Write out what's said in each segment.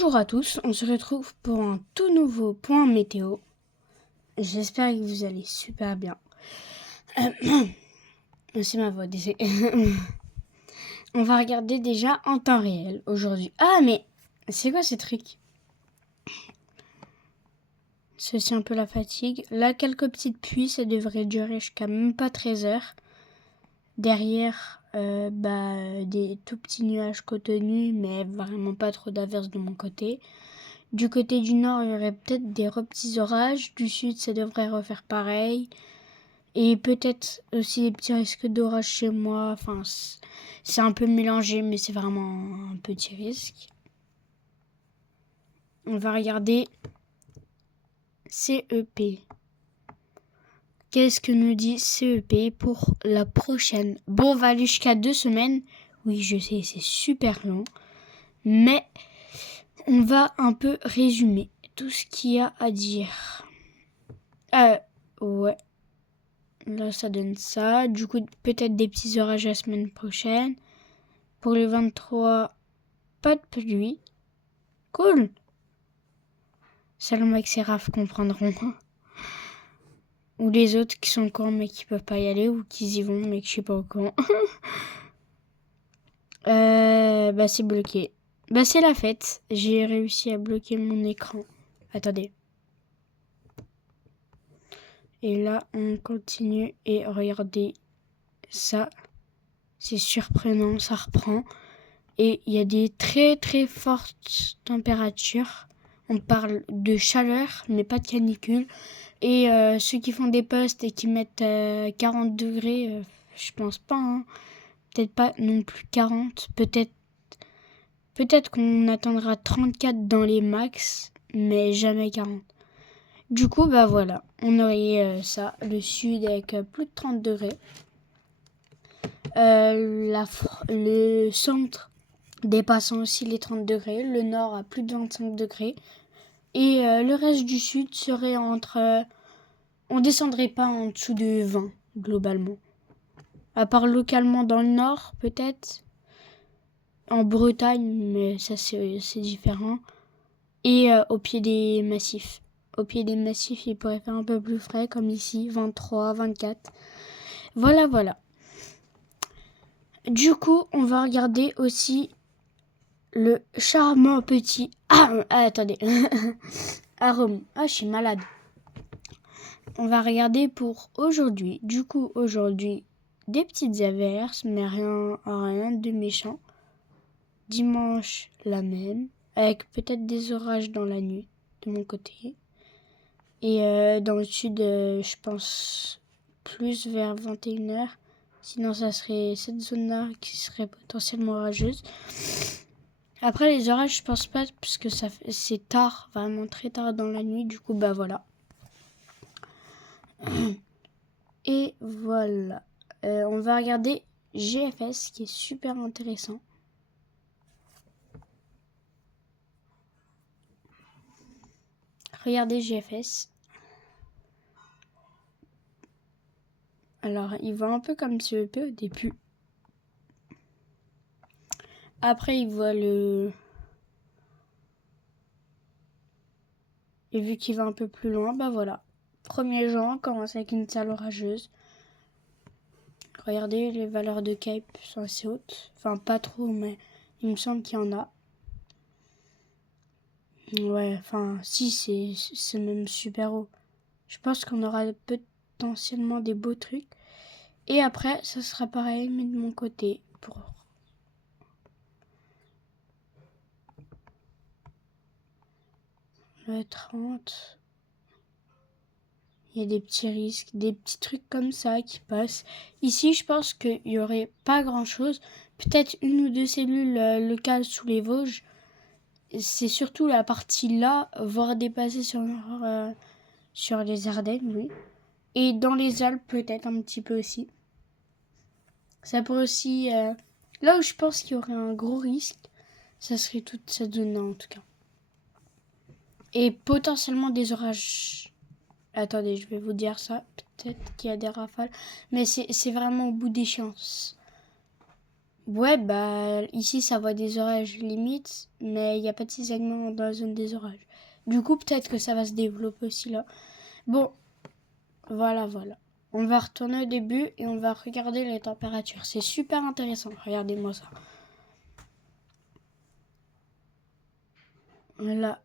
Bonjour à tous, on se retrouve pour un tout nouveau point météo. J'espère que vous allez super bien. C'est ma voix, désolé. On va regarder déjà en temps réel aujourd'hui. Ah mais c'est quoi ces trucs? C'est un peu la fatigue. Là, quelques petites pluies, ça devrait durer jusqu'à même pas 13 heures. Derrière, des tout petits nuages cotonneux, mais vraiment pas trop d'averses de mon côté. Du côté du nord, il y aurait peut-être des petits orages. Du sud, ça devrait refaire pareil. Et peut-être aussi des petits risques d'orage chez moi. Enfin, c'est un peu mélangé, mais c'est vraiment un petit risque. On va regarder CEP. Qu'est-ce que nous dit CEP pour la prochaine? Bon, on va aller jusqu'à 2 semaines. Oui, je sais, c'est super long. Mais on va un peu résumer tout ce qu'il y a à dire. Ouais. Là, ça donne ça. Du coup, peut-être des petits orages la semaine prochaine. Pour le 23, pas de pluie. Cool. Salomon et Séraph comprendront. Ou les autres qui sont au courant mais qui peuvent pas y aller. Ou qui y vont mais que je suis pas au courant. C'est bloqué. C'est la fête. J'ai réussi à bloquer mon écran. Attendez. Et là, on continue. Et regardez ça. C'est surprenant. Ça reprend. Et il y a des très très fortes températures. On parle de chaleur, mais pas de canicule. Et ceux qui font des posts et qui mettent 40 degrés, je pense pas. Hein. Peut-être pas non plus 40. Peut-être qu'on atteindra 34 dans les max, mais jamais 40. Du coup, voilà. On aurait ça, le sud avec plus de 30 degrés. Le centre dépassant aussi les 30 degrés, le nord à plus de 25 degrés, et le reste du sud serait entre... on descendrait pas en dessous de 20, globalement. À part localement dans le nord, peut-être, en Bretagne, mais ça c'est différent, et au pied des massifs. Au pied des massifs, il pourrait faire un peu plus frais, comme ici, 23, 24. Voilà. Du coup, on va regarder aussi le charmant petit... attendez. Arôme. Je suis malade. On va regarder pour aujourd'hui. Du coup, aujourd'hui, des petites averses, mais rien de méchant. Dimanche, la même. Avec peut-être des orages dans la nuit, de mon côté. Et dans le sud, je pense plus vers 21h. Sinon, ça serait cette zone-là qui serait potentiellement orageuse. Après, les orages, je pense pas, parce que c'est tard, vraiment très tard dans la nuit. Du coup, voilà. Et voilà. On va regarder GFS, qui est super intéressant. Regardez GFS. Alors, il voit un peu comme CEP au début. Après, il voit le... Et vu qu'il va un peu plus loin, voilà. 1er juin, on commence avec une salle orageuse. Regardez, les valeurs de Cape sont assez hautes. Enfin, pas trop, mais il me semble qu'il y en a. Ouais, enfin, si, c'est même super haut. Je pense qu'on aura potentiellement des beaux trucs. Et après, ça sera pareil, mais de mon côté, pour... le 30... il y a des petits risques, des petits trucs comme ça qui passent. Ici, je pense qu'il n'y aurait pas grand-chose. Peut-être 1 ou 2 cellules locales sous les Vosges. C'est surtout la partie là, voire dépasser sur les Ardennes, oui. Et dans les Alpes, peut-être un petit peu aussi. Ça pourrait aussi... là où je pense qu'il y aurait un gros risque, ça serait toute cette zone-là, en tout cas. Et potentiellement des orages... Attendez, je vais vous dire ça. Peut-être qu'il y a des rafales. Mais c'est vraiment au bout des chances. Ouais, bah ici ça voit des orages limites, mais il n'y a pas de cisaillement dans la zone des orages. Du coup, peut-être que ça va se développer aussi là. Bon, voilà. On va retourner au début et on va regarder les températures. C'est super intéressant. Regardez-moi ça. Là,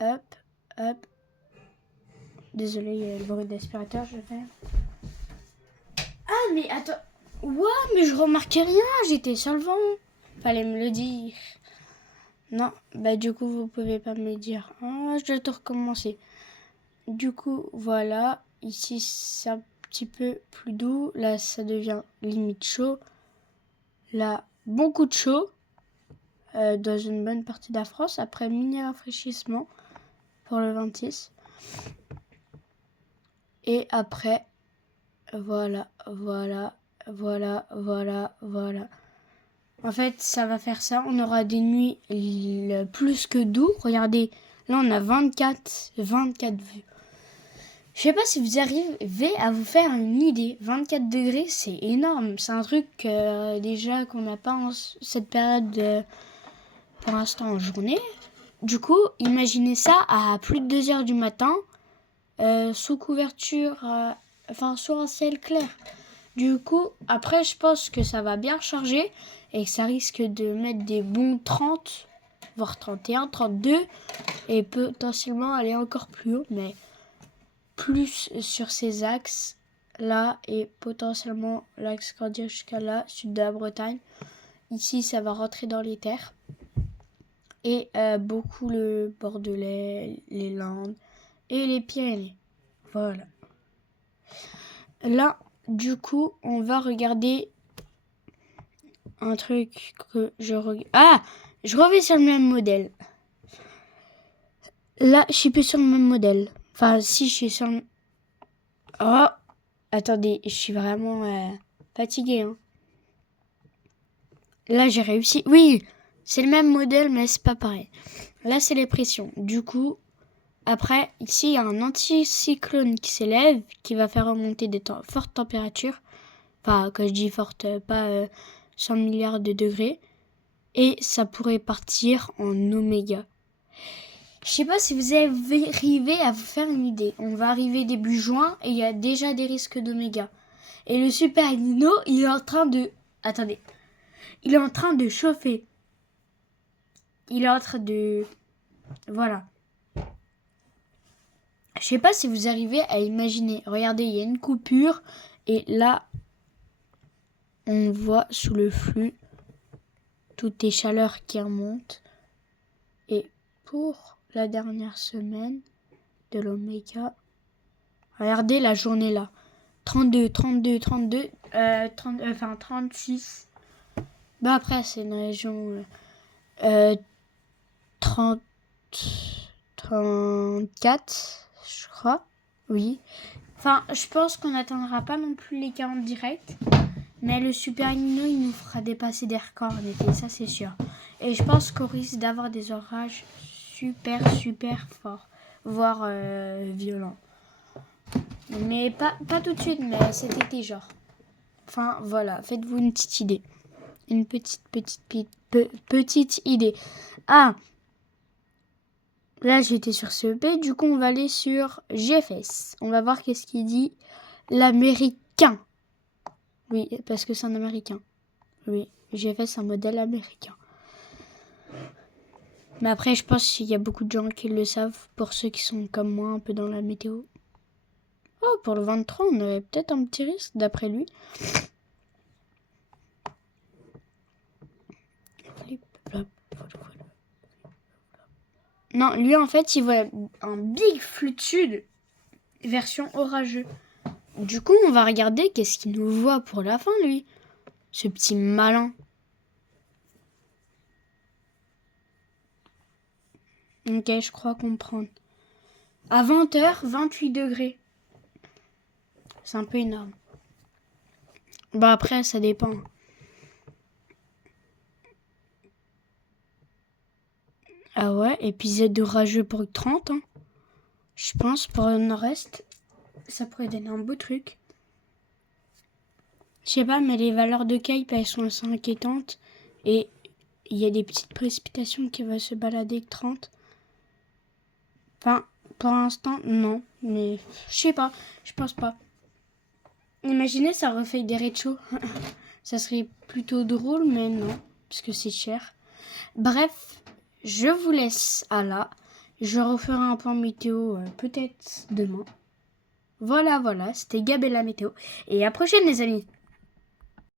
hop. Désolé, il y a le bruit d'aspirateur, je vais. Ah, mais attends. Ouais, mais je remarquais rien. J'étais sur le vent. Fallait me le dire. Non, bah du coup, vous pouvez pas me le dire. Ah, je dois tout recommencer. Du coup, voilà. Ici, c'est un petit peu plus doux. Là, ça devient limite chaud. Là, beaucoup de chaud. Dans une bonne partie de la France. Après, mini rafraîchissement pour le 26. Et après, voilà. En fait, ça va faire ça. On aura des nuits plus que doux. Regardez, là, on a 24 vues. Je sais pas si vous arrivez à vous faire une idée. 24 degrés, c'est énorme. C'est un truc déjà qu'on n'a pas en cette période pour l'instant en journée. Du coup, imaginez ça à plus de 2 heures du matin, sous couverture, sous un ciel clair. Du coup, après, je pense que ça va bien charger et que ça risque de mettre des bons 30, voire 31, 32 et potentiellement aller encore plus haut, mais plus sur ces axes là et potentiellement l'axe cardiaque jusqu'à là, sud de la Bretagne. Ici, ça va rentrer dans les terres et beaucoup le Bordelais, les Landes et les Pyrénées. Voilà. Là, du coup, on va regarder un truc que je regarde. Ah, je reviens sur le même modèle. Là, je suis plus sur le même modèle. Enfin, si je suis sur le... Oh, attendez, je suis vraiment fatiguée. Hein. Là, j'ai réussi. Oui, c'est le même modèle, mais c'est pas pareil. Là, c'est les pressions. Du coup, après, ici, il y a un anticyclone qui s'élève, qui va faire remonter des fortes températures. Enfin, quand je dis fortes, pas 100 milliards de degrés. Et ça pourrait partir en oméga. Je sais pas si vous arrivez à vous faire une idée. On va arriver début juin et il y a déjà des risques d'oméga. Et le Super El Niño, il est en train de... Attendez. Il est en train de chauffer. Il est en train de... Voilà. Je sais pas si vous arrivez à imaginer. Regardez, il y a une coupure. Et là, on voit sous le flux toutes les chaleurs qui remontent. Et pour la dernière semaine de l'oméga, regardez la journée là. 32, 36. Bah après, c'est une région 30, 34, je crois. Oui. Enfin, je pense qu'on n'atteindra pas non plus les 40 directs. Mais le Super El Niño, il nous fera dépasser des records en été, ça c'est sûr. Et je pense qu'on risque d'avoir des orages super forts, voire violents. Mais pas tout de suite, mais cet été genre. Enfin voilà, faites-vous une petite idée. Une petite idée. Ah, là j'étais sur CEP, du coup on va aller sur GFS. On va voir qu'est-ce qu'il dit l'américain. Oui, parce que c'est un américain. Oui, GFS c'est un modèle américain. Mais après je pense qu'il y a beaucoup de gens qui le savent, pour ceux qui sont comme moi un peu dans la météo. Oh, pour le 23, on aurait peut-être un petit risque d'après lui. Non, lui en fait, il voit un big flux de sud, version orageux. Du coup, on va regarder qu'est-ce qu'il nous voit pour la fin, lui. Ce petit malin. Ok, je crois comprendre. À 20h, 28 degrés. C'est un peu énorme. Bah après, ça dépend. Ah ouais, épisode orageux pour 30. Hein. Je pense pour le nord-est, ça pourrait donner un beau truc. Je sais pas, mais les valeurs de Kaype, elles sont assez inquiétantes. Et il y a des petites précipitations qui vont se balader avec 30. Enfin, pour l'instant, non. Mais je sais pas, je pense pas. Imaginez, ça refait des réchauds. Ça serait plutôt drôle, mais non, parce que c'est cher. Bref, je vous laisse à là. Je referai un point météo peut-être demain. Voilà, c'était Gab et la météo. Et à la prochaine les amis.